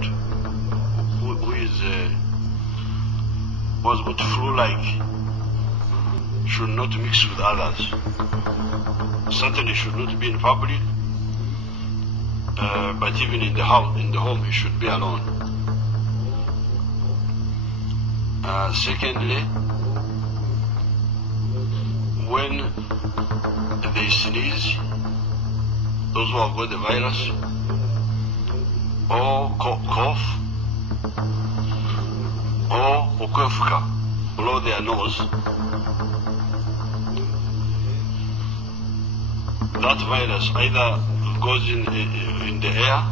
child who was got flu-like should not mix with others. Certainly should not be in public, but even in the home, he should be alone. Secondly, when they sneeze, those who have got the virus, or cough, or okuefuka, blow their nose, that virus either goes in the air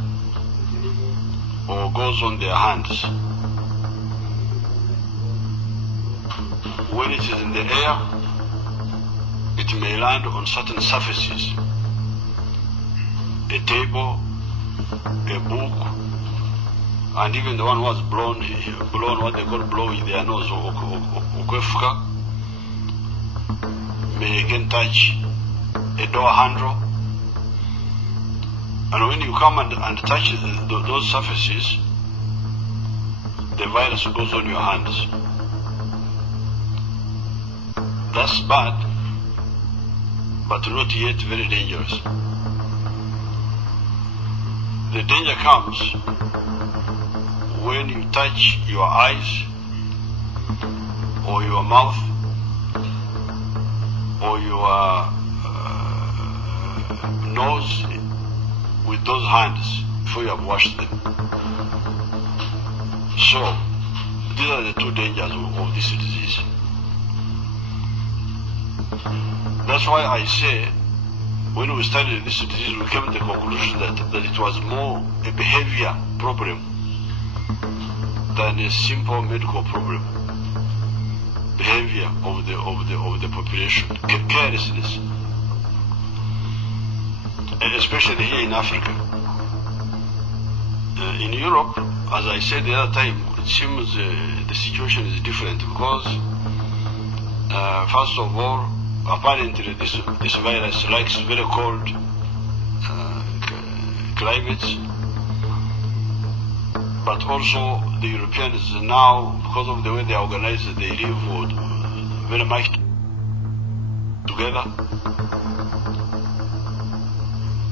or goes on their hands. When it is in the air, it may land on certain surfaces, a table, a book, and even the one who has blown what they call blow in their nose, or okuefuka, may again touch a door handle. And when you come and touch those surfaces, the virus goes on your hands. That's bad, but not yet very dangerous. The danger comes when you touch your eyes or your mouth or your nose with those hands before you have washed them. So, these are the two dangers of this disease. That's why I say, when we studied this disease, we came to the conclusion that it was more a behavior problem than a simple medical problem. Behavior of the population, carelessness, especially here in Africa. In Europe, as I said the other time, it seems the situation is different because, first of all, apparently this virus likes very cold climates, but also the Europeans now, because of the way they are organized, they live very much together.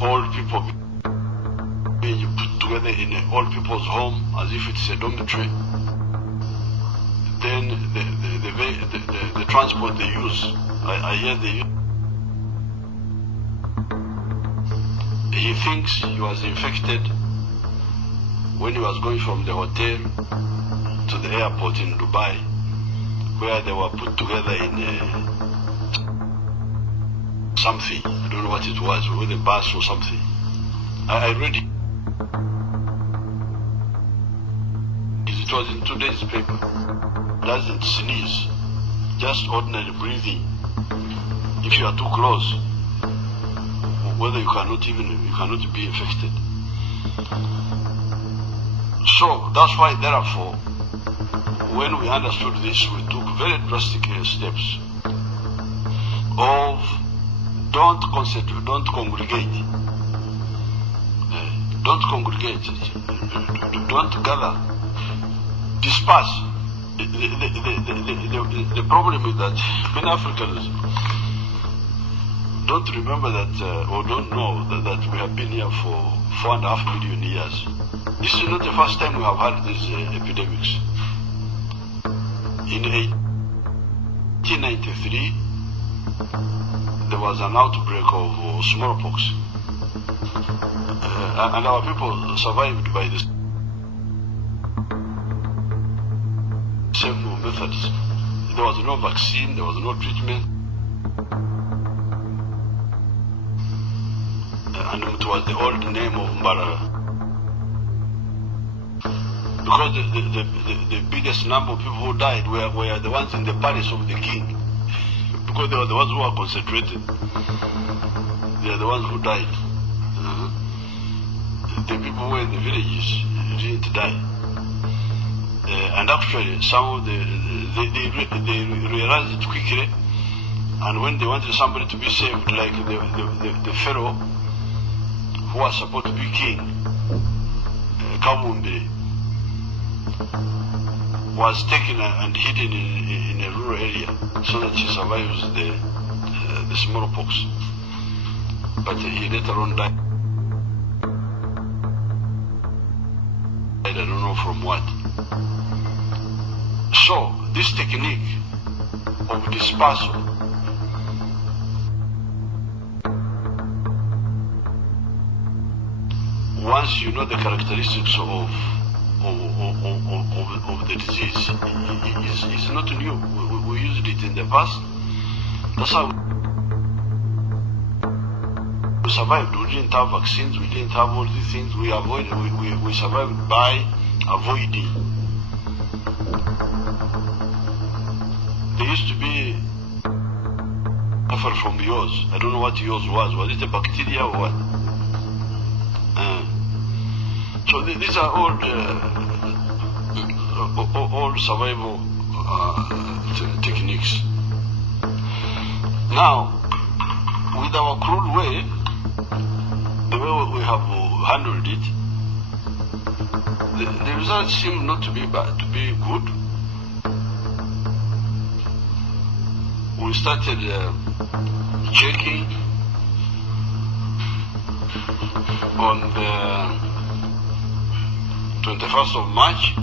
Old people being put together in an old people's home as if it's a dormitory. Then the transport they use, I hear they use. He thinks he was infected when he was going from the hotel to the airport in Dubai, where they were put together in something. I don't know what it was, with a bus or something. I read it. It was in today's paper. Doesn't sneeze, just ordinary breathing. If you are too close, whether you cannot be infected. So that's why, therefore, when we understood this, we took very drastic steps of don't concentrate, don't congregate, don't gather, disperse. The problem is that many Africans don't remember that, or don't know that we have been here for 4.5 million years. This is not the first time we have had these epidemics. In 1893, there was an outbreak of smallpox, and our people survived by this same methods. There was no vaccine, there was no treatment, and it was the old name of Mbarara. Because the biggest number of people who died were the ones in the palace of the king, because they were the ones who were concentrated. They are the ones who died. The people who were in the villages didn't die. And actually, some of they realized it quickly, and when they wanted somebody to be saved, like the pharaoh who was supposed to be king, Kabumbe, was taken and hidden in a rural area so that he survives the smallpox. But he later on died. I don't know from what. So this technique of dispersal once you know the characteristics of the disease, is not new. We used it in the past. That's how we survived. We didn't have vaccines. We didn't have all these things. We survived by avoiding. There used to be suffer from yours. I don't know what yours was. Was it a bacteria or what? So these are all survival techniques. Now, with our crude way, the way we have handled it, the results seem not to be bad, to be good. We started checking on the 21st of March.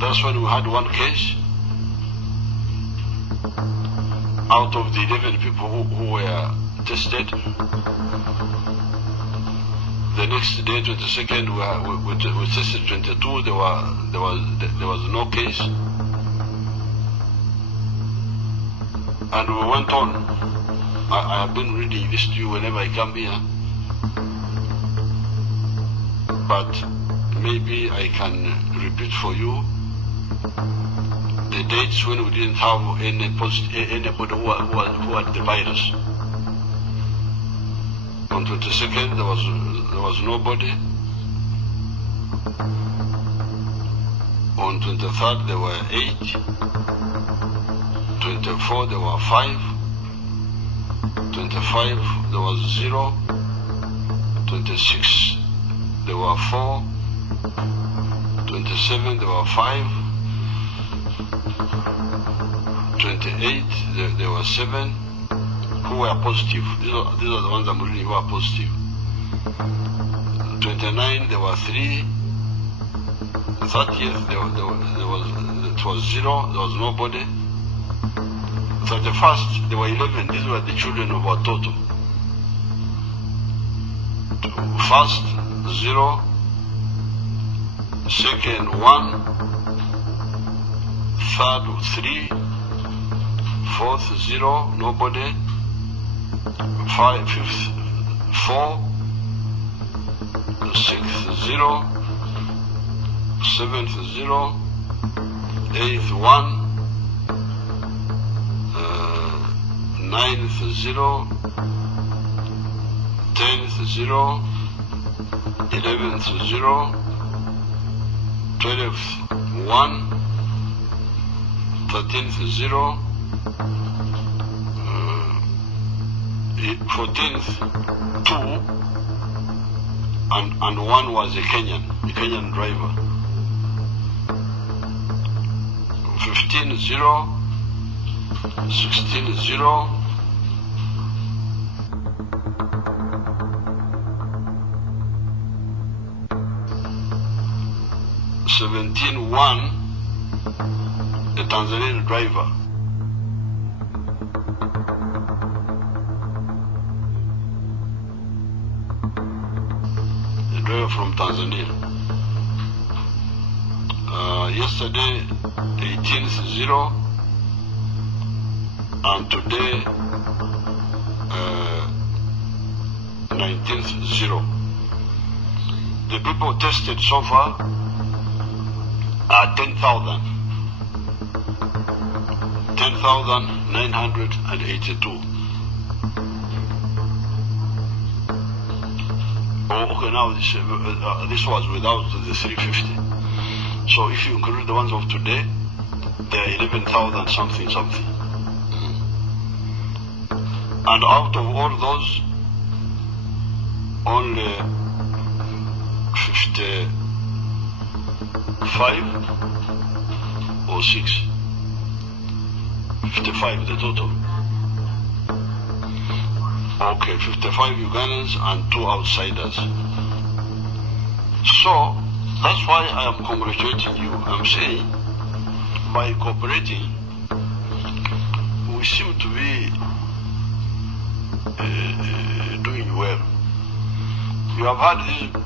That's when we had one case out of the 11 people who were tested. The next day, 22nd, we tested 22. There was no case, and we went on. I have been reading this to you whenever I come here, but maybe I can repeat for you the dates when we didn't have anybody who had the virus. On 22nd, there was nobody. On 23rd, there were 8. 24, there were 5. 25, there was 0. 26, there were 4. 27, there were 5. 28, there were 7 who were positive. These are the ones I'm reading who are positive. 29, there were 3. 30th, it was 0. There was nobody. 31st, there were 11. These were the children of our total. First, 0. Second, 1. Third, 3. Fourth, 0. Nobody. Fifth, 4. Sixth, 0. Seventh, 0. Eighth, 1. Ninth, 0. 10th, 0. 11th, 0. 12th, 1. 13th, 0. 14th, 2. And 1 was a Kenyan driver. 15, 0. 16, 0. 17, 1, a Tanzanian driver. A driver from Tanzania. Yesterday, 18th, 0, and today, 19th, 0. The people tested so far are 10,982. Okay, now this was without the 350. So if you include the ones of today, they are 11,000 something. And out of all those, only 50 55 or 6? 55 the total. Okay, 55 Ugandans and 2 outsiders. So that's why I am congratulating you. I'm saying by cooperating, we seem to be doing well. You have heard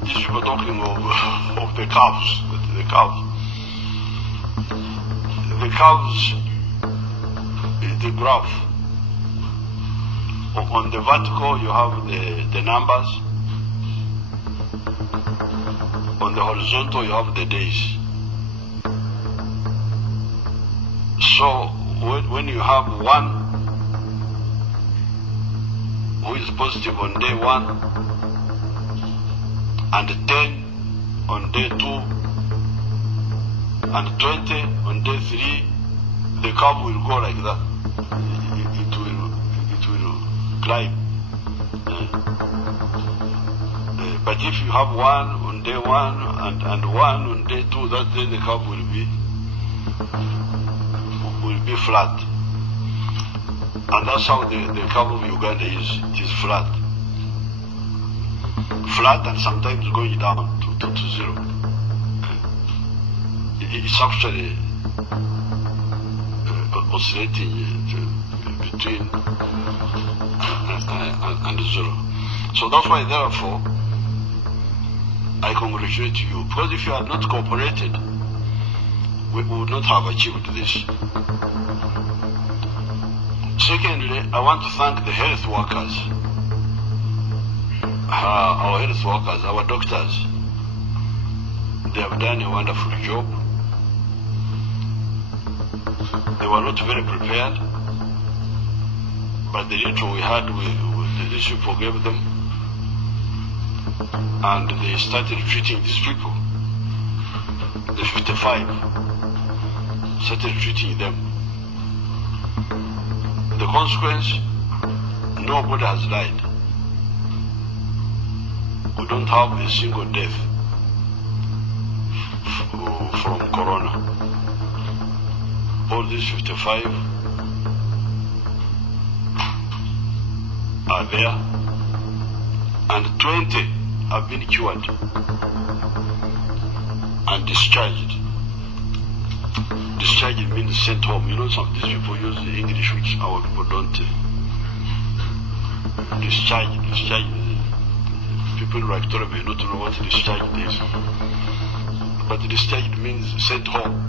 these people talking of the calves. The calves, the graph. On the vertical, you have the numbers. On the horizontal, you have the days. So when you have one who is positive on day 1 and 10 on day 2 and 20 on day 3, the curve will go like that. It will climb. But if you have 1 on day 1 and 1 on day 2, that then the curve will be flat. And that's how the curve of Uganda is. It is flat. Flat and sometimes going down to 0. It's actually oscillating between and 0. So that's why, therefore, I congratulate you. Because if you had not cooperated, we would not have achieved this. Secondly, I want to thank the health workers, our health workers, our doctors. They have done a wonderful job. They were not very prepared, but the little we had, these people gave them, and they started treating these people. The 55 started treating them. The consequence, nobody has died. We don't have a single death from corona. All these 55 are there, and 20 have been cured and discharged. Discharged means sent home. You know, some of these people use the English which our people don't. Discharge. People like Victoria may not know what discharge is. But discharged means sent home.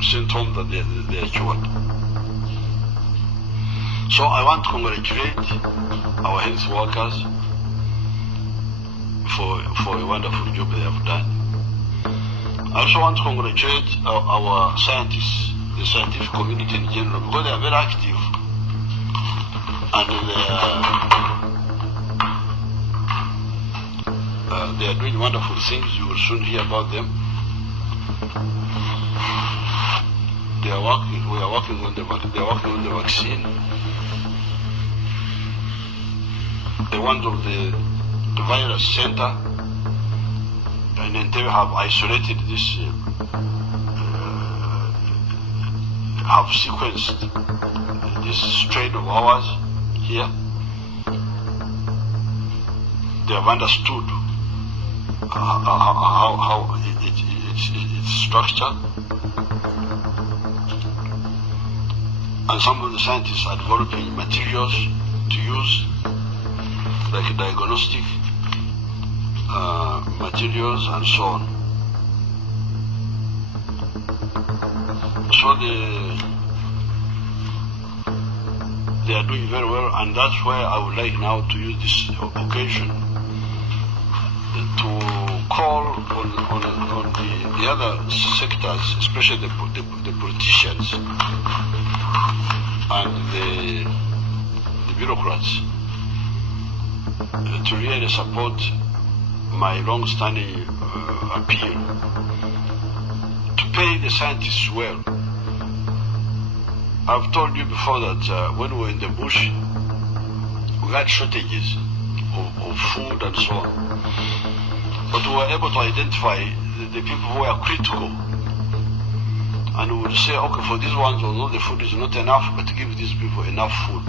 Sent home that they are cured. So I want to congratulate our health workers for a wonderful job they have done. I also want to congratulate our scientists, the scientific community in general, because they are very active and they are doing wonderful things. You will soon hear about them. We are working on the vaccine. The ones of the virus center and then they have isolated this, have sequenced this strain of ours here. They have understood how it's structured. And some of the scientists are developing materials to use, like diagnostic materials and so on. So they are doing very well, and that's why I would like now to use this occasion to call on the other sectors, especially the politicians and the bureaucrats, to really support my long-standing appeal to pay the scientists well. I've told you before that when we were in the bush, we had shortages of food and so on. But we were are able to identify the people who are critical. And we would say, okay, for these ones, although the food is not enough, but give these people enough food.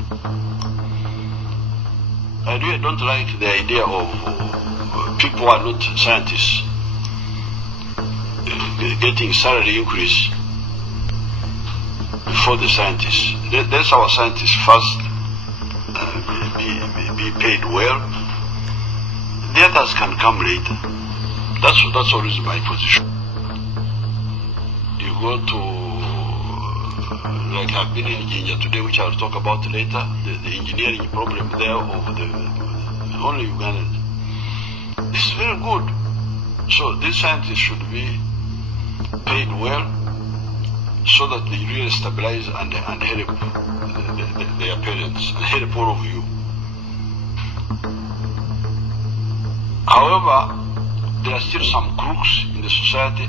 I really don't like the idea of people who are not scientists getting salary increase before the scientists. That's our scientists first be paid well. The others can come later. That's always my position. You go to, like I've been in Jinja today, which I'll talk about later, the engineering problem there of the only Ugandans. This is very good. So these scientists should be paid well so that they really stabilize and help their parents and help all of you. However, there are still some crooks in the society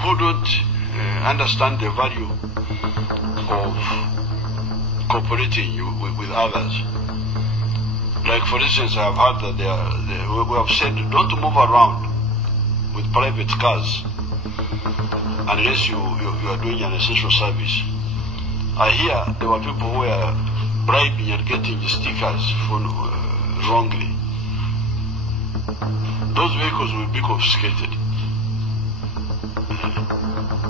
who don't understand the value of cooperating with others. Like for instance, I have heard that we have said don't move around with private cars unless you are doing an essential service. I hear there were people who were bribing and getting stickers wrongly. Those vehicles will be confiscated.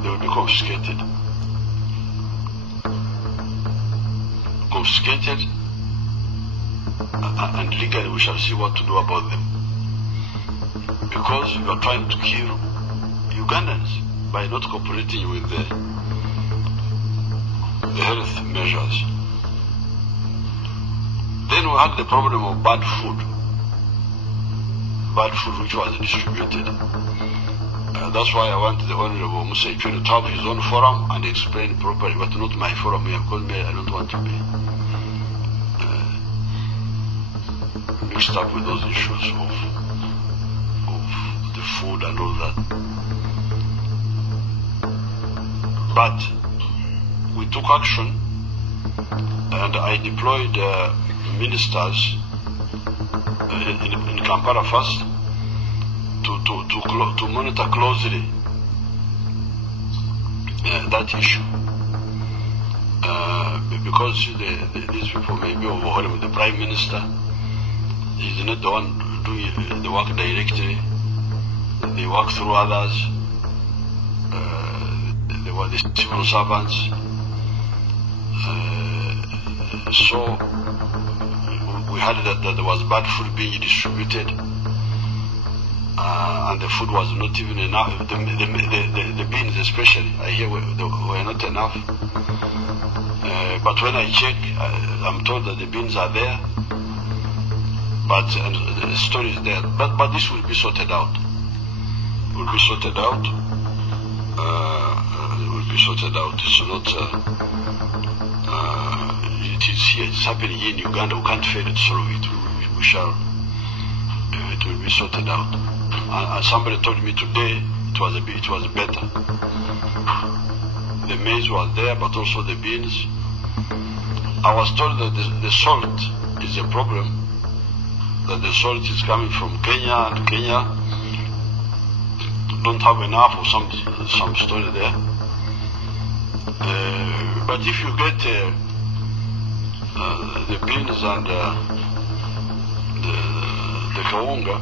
They will be confiscated. Confiscated, and legally we shall see what to do about them. Because you are trying to kill Ugandans by not cooperating with the health measures. Then we had the problem of bad food which was distributed. That's why I want the Honorable Musa Ipiru to have his own forum and explain properly, but not my forum here, because I don't want to be mixed up with those issues of the food and all that. But we took action, and I deployed ministers in Kampala first to monitor closely that issue, because these people may be overwhelmed. The Prime Minister is not the one doing the work directly. They work through others. They were the civil servants. So we heard that there was bad food being distributed, and the food was not even enough. The beans especially, I hear, were not enough. But when I check, I'm told that the beans are there, but the story is there. But this will be sorted out. Will be sorted out. Will be sorted out. It's not. It is here. It's happening here in Uganda. We can't fail to solve it. We shall. It will be sorted out. And somebody told me today it was better. The maize was there, but also the beans. I was told that the salt is a problem. That the salt is coming from Kenya, and Kenya don't have enough, or some story there. But if you get the beans and the kawunga,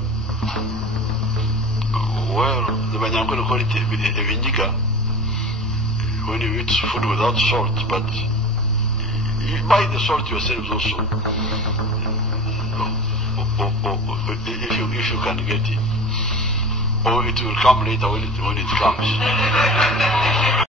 well, the Banyankole call it evinyiga, when you eat food without salt, but you buy the salt yourselves also, if you can get it, or it will come later when it comes.